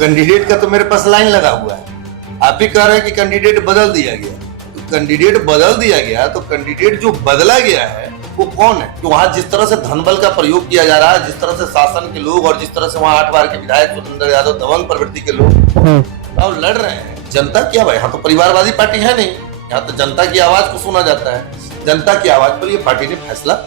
Candidate का तो मेरे पास लाइन लगा हुआ है। आप भी कह रहे हैं कि कैंडिडेट बदल दिया गया, तो कैंडिडेट बदल दिया गया तो कैंडिडेट जो बदला गया है वो कौन है? तो वहां जिस तरह से धनबल का प्रयोग किया जा रहा है, जिस तरह से शासन के लोग और जिस तरह से वहां 8 बार के विधायक स्वतंत्र यादव दबंग प्रवृत्ति के लोग और लड़ रहे हैं, जनता क्या भाई, यहाँ तो परिवारवादी पार्टी है नहीं, यहाँ तो जनता की आवाज को सुना जाता है। जनता की आवाज पर ये पार्टी ने फैसला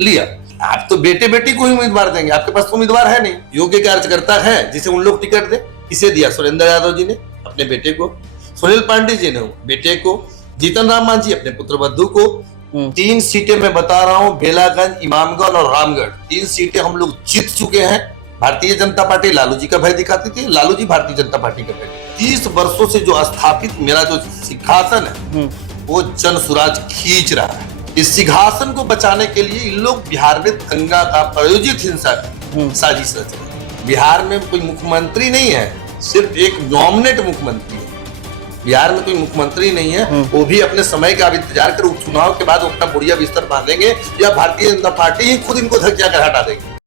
लिया। आप तो बेटे बेटी को ही उम्मीदवार देंगे, आपके पास तो उम्मीदवार है नहीं। योग्य कार्यकर्ता है जिसे उन लोग टिकट दे, किसे दिया? सुरेंद्र यादव जी ने अपने बेटे को, सुनील पांडे जी ने बेटे को, जीतन राम मांझी अपने पुत्र बद्दू को। 3 सीटें मैं बता रहा हूँ, बेलागंज, इमामगढ़ और रामगढ़, 3 सीटें हम लोग जीत चुके हैं। भारतीय जनता पार्टी लालू जी का भय दिखाती थी, लालू जी भारतीय जनता पार्टी का भय। 30 वर्षों से जो स्थापित मेरा जो सिंहासन है वो जन सुराज खींच रहा है। इस सिंहासन को बचाने के लिए इन लोग बिहार में दंगा का प्रायोजित हिंसा साजिश रच रहे हैं। बिहार में कोई मुख्यमंत्री नहीं है, सिर्फ एक नॉमिनेट मुख्यमंत्री है। बिहार में कोई मुख्यमंत्री नहीं है, वो भी अपने समय का इंतजार कर उपचुनाव के बाद अपना बुढ़िया बिस्तर बांधेंगे या भारतीय जनता पार्टी ही खुद इनको धक्का कर हटा देगी।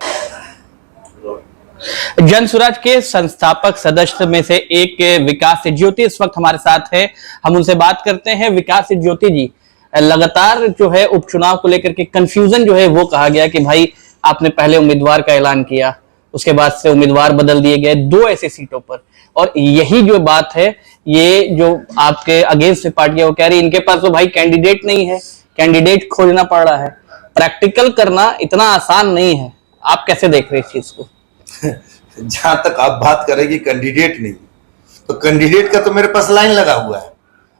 जन सुराज के संस्थापक सदस्य में से एक विकास ज्योति इस वक्त हमारे साथ है, हम उनसे बात करते हैं। विकास ज्योति जी, लगातार जो है उपचुनाव को लेकर के कंफ्यूजन जो है वो कहा गया कि भाई आपने पहले उम्मीदवार का ऐलान किया, उसके बाद से उम्मीदवार बदल दिए गए 2 ऐसे सीटों पर, और यही जो बात है, ये जो आपके अगेंस्ट पार्टियां वो कह रही इनके पास तो भाई कैंडिडेट नहीं है, कैंडिडेट खोजना पड़ रहा है। प्रैक्टिकल करना इतना आसान नहीं है, आप कैसे देख रहे हैं इस चीज को? जहां तक आप बात करेंगे कैंडिडेट नहीं, तो कैंडिडेट का तो मेरे पास लाइन लगा हुआ है।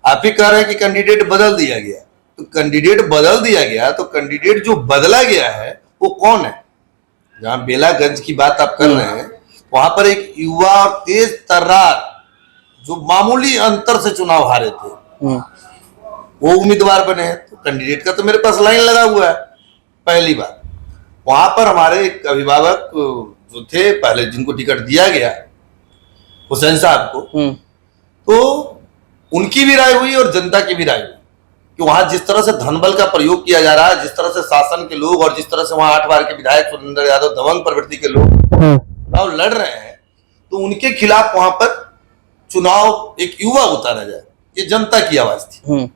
आप ही कह रहे हैं कि कैंडिडेट बदल दिया गया, तो कैंडिडेट बदल दिया गया तो कैंडिडेट जो बदला गया है वो कौन है? जहां बेलागंज की बात आप कर रहे हैं, वहां पर एक युवा और तेज तर्रार जो मामूली अंतर से चुनाव हारे थे वो उम्मीदवार बने हैं। तो कैंडिडेट का तो मेरे पास लाइन लगा हुआ है। पहली बात, वहां पर हमारे एक अभिभावक जो थे पहले, जिनको टिकट दिया गया हुसैन साहब को, तो उनकी भी राय हुई और जनता की भी राय हुई कि वहां जिस तरह से धनबल का प्रयोग किया जा रहा है, जिस तरह से शासन के लोग और जिस तरह से वहां 8 बार के विधायक स्वतंत्र यादव दबंग प्रवृत्ति के लोग चुनाव लड़ रहे हैं, तो उनके खिलाफ वहां पर चुनाव एक युवा उतारा जाए, ये जनता की आवाज थी।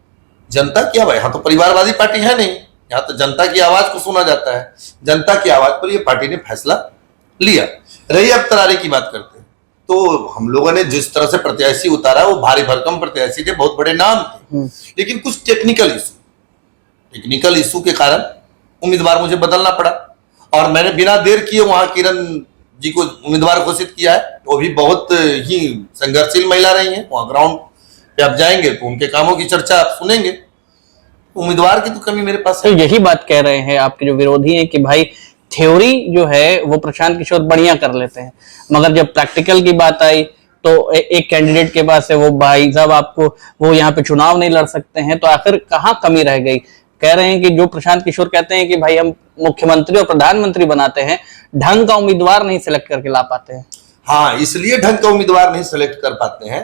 जनता की आवाज, यहाँ तो परिवारवादी पार्टी है नहीं, यहाँ तो जनता की आवाज को सुना जाता है। जनता की आवाज पर ये पार्टी ने फैसला लिया। रही अब तरारे की बात करते हैं, तो हम लोगों ने जिस तरह से प्रत्याशी उतारा वो भारी भरकम प्रत्याशी थे, बहुत बड़े नाम थे, लेकिन कुछ टेक्निकल इशू के कारण उम्मीदवार मुझे बदलना पड़ा और मैंने बिना देर किए वहां किरण जी को उम्मीदवार घोषित किया है। वो भी बहुत ही संघर्षशील महिला रही है। वहां ग्राउंड पे आप जाएंगे तो उनके कामों की चर्चा आप सुनेंगे। उम्मीदवार की तो कमी मेरे पास है। तो यही बात कह रहे हैं आपके जो विरोधी हैं कि भाई थ्योरी जो है वो प्रशांत किशोर बढ़िया कर लेते हैं, मगर जब प्रैक्टिकल की बात आई तो एक कैंडिडेट के पास है वो भाई साहब आपको वो यहाँ पे चुनाव नहीं लड़ सकते हैं, तो आखिर कहाँ कमी रह गई? कह रहे हैं कि जो प्रशांत किशोर कहते हैं कि भाई हम मुख्यमंत्री और प्रधानमंत्री बनाते हैं, ढंग का उम्मीदवार नहीं सिलेक्ट करके ला पाते हैं। हाँ, इसलिए ढंग का उम्मीदवार नहीं सिलेक्ट कर पाते हैं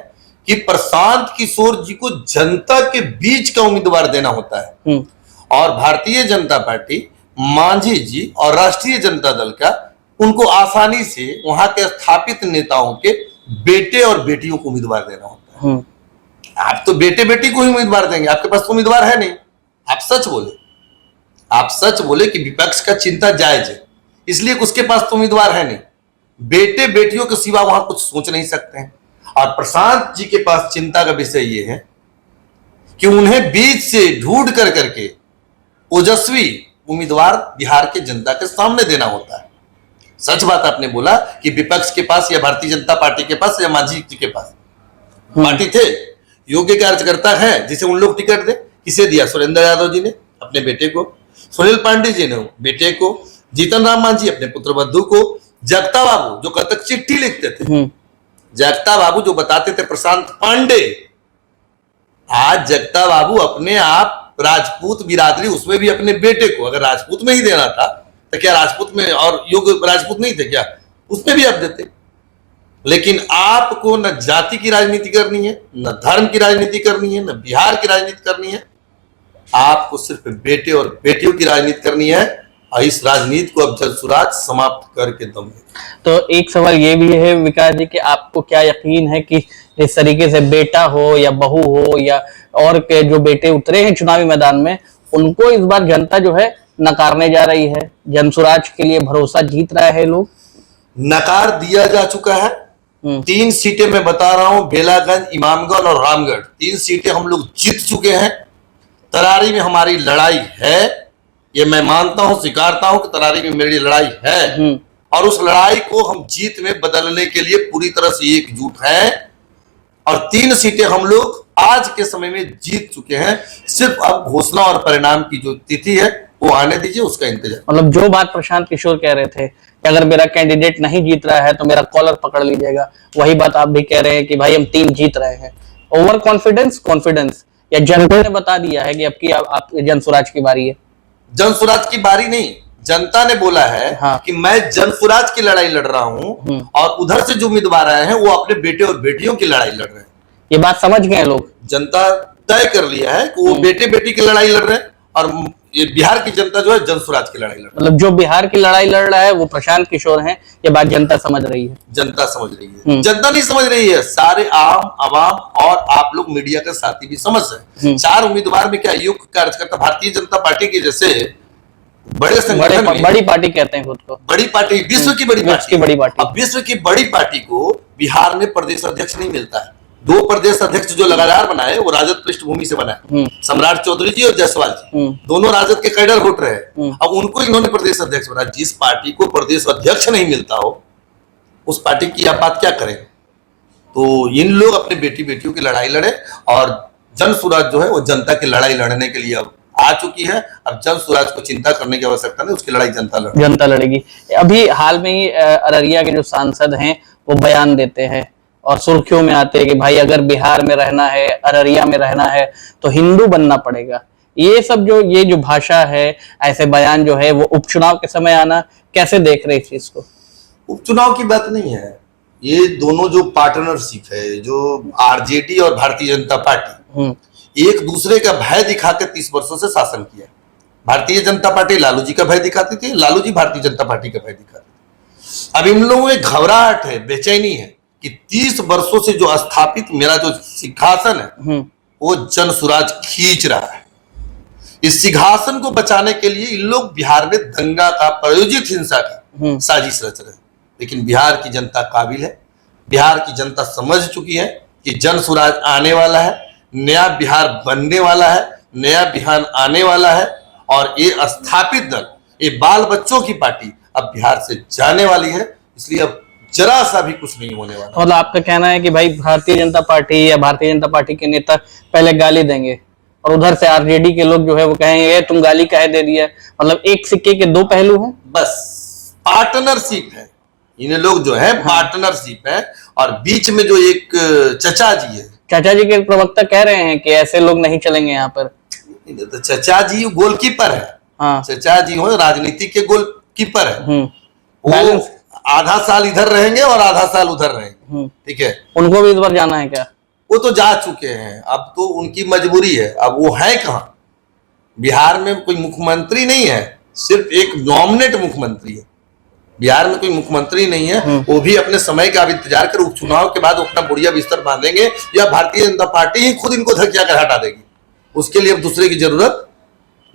कि प्रशांत किशोर जी को जनता के बीच का उम्मीदवार देना होता है, और भारतीय जनता पार्टी, मांझी जी और राष्ट्रीय जनता दल का उनको आसानी से वहां के स्थापित नेताओं के बेटे और बेटियों को उम्मीदवार देना होता है। आप तो बेटे बेटी को ही उम्मीदवार देंगे, आपके पास तो उम्मीदवार है नहीं। आप सच बोले कि विपक्ष का चिंता जायज है, इसलिए उसके पास तो उम्मीदवार है नहीं। बेटे बेटियों के सिवा वहां कुछ सोच नहीं सकते हैं। और प्रशांत जी के पास चिंता का विषय ये है कि उन्हें बीच से ढूंढ कर करके ओजस्वी उम्मीदवार बिहार के जनता के सामने देना होता है। सच बात आपने बोला कि विपक्ष के पास या भारतीय जनता पार्टी के पास या मांझी जी के पास पार्टी थे, योग्य कार्यकर्ता है जिसे उन लोग टिकट दे। किसे दिया? सुरेंद्र यादव जी ने अपने बेटे को, सुनील पांडे जी ने बेटे को, जीतन राम मांझी अपने पुत्र बद्दू को, जगता बाबू जो कल तक चिट्ठी लिखते थे, जगता बाबू जो बताते थे प्रशांत पांडे, आज जगता बाबू अपने आप राजपूत बिरादरी, उसमें भी अपने बेटे को, अगर राजपूत में ही देना था तो क्या राजपूत में और योग्य राजपूत नहीं थे क्या? उसमें भी आप देते। लेकिन आपको न जाति की राजनीति करनी है, न धर्म की राजनीति करनी है, न बिहार की राजनीति करनी है। आपको सिर्फ बेटे और बेटियों की राजनीति करनी है। और इस राजनीति को अब जनसुराज समाप्त करके दम लेगा। तो एक सवाल ये भी है विकास जी कि आपको क्या यकीन है कि इस तरीके से बेटा हो या बहू हो या और के जो बेटे उतरे हैं चुनावी मैदान में, उनको इस बार जनता जो है नकारने जा रही है? जनसुराज के लिए भरोसा जीत रहा है लोग? नकार दिया जा चुका है। 3 सीटें मैं बता रहा हूं, बेलागंज, इमामगढ़ और रामगढ़, 3 सीटें हम लोग जीत चुके हैं। तरारी में हमारी लड़ाई है, ये मैं मानता हूं, स्वीकारता हूं कि तरारी में मेरी लड़ाई है, और उस लड़ाई को हम जीत में बदलने के लिए पूरी तरह से एकजुट हैं। और 3 सीटें हम लोग आज के समय में जीत चुके हैं। सिर्फ अब घोषणा और परिणाम की जो तिथि है वो आने दीजिए, उसका इंतजार। मतलब जो बात प्रशांत किशोर कह रहे थे कि अगर मेरा कैंडिडेट नहीं जीत रहा है तो मेरा कॉलर पकड़ लीजिएगा, वही बात आप भी कह रहे हैं कि भाई हम 3 जीत रहे हैं। ओवर कॉन्फिडेंस या जनता ने बता दिया है कि अब की आप जनसुराज की बारी है? जनसुराज की बारी नहीं, जनता ने बोला है हाँ। कि मैं जनसुराज की लड़ाई लड़ रहा हूं, और उधर से जो उम्मीदवार आए हैं वो अपने बेटे और बेटियों की लड़ाई लड़ रहे हैं। ये बात समझ गए लोग? जनता तय कर लिया है कि वो बेटे बेटी की लड़ाई लड़ रहे हैं, और ये बिहार की जनता जो है जनसुराज की लड़ाई लड़ रही है। मतलब जो बिहार की लड़ाई लड़ रहा है वो प्रशांत किशोर हैं, ये बात जनता समझ रही है? जनता समझ रही है, जनता नहीं समझ रही है, सारे आम आवाम और आप लोग मीडिया के साथी भी समझ रहे हैं। 4 उम्मीदवार में क्या युग कार्यकर्ता भारतीय जनता पार्टी की जैसे बड़े संगठन में, बड़ी पार्टी कहते हैं खुद को, बड़ी पार्टी, विश्व की बड़ी बड़ी पार्टी। अब विश्व की बड़ी पार्टी को बिहार में प्रदेश अध्यक्ष नहीं मिलता है। 2 प्रदेश अध्यक्ष जो लगातार बनाए वो राजद पृष्ठभूमि से बनाए, सम्राट चौधरी जी और जायसवाल जी, दोनों राजद के कैडर वोट रहे। अब उनको इन्होंने प्रदेश अध्यक्ष बनाया। जिस पार्टी को प्रदेश अध्यक्ष नहीं मिलता हो उस पार्टी की आप बात क्या करें? तो इन लोग अपने बेटी बेटियों की लड़ाई लड़े, और जनसुराज जो है वो जनता की लड़ाई लड़ने के लिए अब आ चुकी है। अब जनसुराज को चिंता करने की आवश्यकता नहीं, उसकी लड़ाई जनता लड़ेगी। अभी हाल में ही अररिया के जो सांसद हैं वो बयान देते हैं और सुर्खियों में आते हैं कि भाई अगर बिहार में रहना है, अररिया में रहना है तो हिंदू बनना पड़ेगा। ये सब ये जो भाषा है, ऐसे बयान जो है वो उपचुनाव के समय आना, कैसे देख रहे इस चीज को? उपचुनाव की बात नहीं है, ये दोनों जो पार्टनरशिप है, जो आरजेडी और भारतीय जनता पार्टी एक दूसरे का भय दिखा के 30 वर्षों से शासन किया। भारतीय जनता पार्टी लालू जी का भय दिखाती थी, लालू जी भारतीय जनता पार्टी का भय दिखाते। अब इन लोगों में घबराहट है, बेचैनी है कि 30 वर्षों से जो स्थापित मेरा जो सिंहासन है वो जनसुराज खींच रहा है। इस सिंहासन को बचाने के लिए इन लोग बिहार में दंगा का, प्रायोजित हिंसा का साजिश रच रहे हैं। लेकिन बिहार की जनता काबिल है, बिहार की जनता समझ चुकी है कि जनसुराज आने वाला है, नया बिहार बनने वाला है, नया बिहार आने वाला है, और ये स्थापित दल, ये बाल बच्चों की पार्टी अब बिहार से जाने वाली है। इसलिए अब जरा सा भी कुछ नहीं होने वाला। मतलब आपका कहना है कि भाई भारतीय जनता पार्टी या भारतीय जनता पार्टी के नेता पहले गाली देंगे और उधर से आरजेडी के लोग जो है वो कहेंगे तुम गाली काहे दे दिया? मतलब एक सिक्के के 2 पहलू हैं। बस पार्टनरशिप है, इन्हें लोग जो है पार्टनरशिप है। और बीच में जो एक चचा जी है, चाचा जी के प्रवक्ता कह रहे हैं कि ऐसे लोग नहीं चलेंगे यहाँ पर। तो चचा जी गोलकीपर है। हाँ। चचा जी हो राजनीति के गोलकीपर है। बैलेंस, आधा साल इधर रहेंगे और आधा साल उधर रहेंगे, ठीक है। उनको भी इस बार जाना है क्या? वो तो जा चुके हैं, अब तो उनकी मजबूरी है। अब वो है कहाँ? बिहार में कोई मुख्यमंत्री नहीं है, सिर्फ एक नॉमिनेट मुख्यमंत्री है। बिहार में कोई मुख्यमंत्री नहीं है, वो भी अपने समय का इंतजार कर उपचुनाव के बाद अपना बुढ़िया बिस्तर बांधेंगे, या भारतीय जनता पार्टी ही खुद इनको धकिया कर हटा देगी। उसके लिए अब दूसरे की जरूरत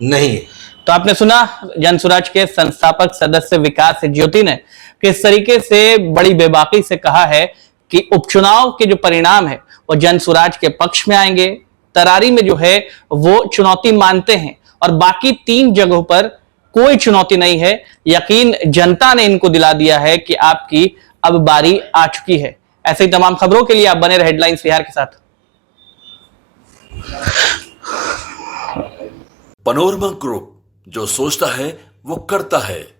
नहीं है। तो आपने सुना जनसुराज के संस्थापक सदस्य विकास ज्योति ने किस तरीके से बड़ी बेबाकी से कहा है कि उपचुनाव के जो परिणाम है वो जनसुराज के पक्ष में आएंगे। तरारी में जो है वो चुनौती मानते हैं और बाकी 3 जगहों पर कोई चुनौती नहीं है। यकीन जनता ने इनको दिला दिया है कि आपकी अब बारी आ चुकी है। ऐसे ही तमाम खबरों के लिए आप बने रहे हेडलाइंस बिहार के साथ। पनोरमा ग्रुप, जो सोचता है वो करता है।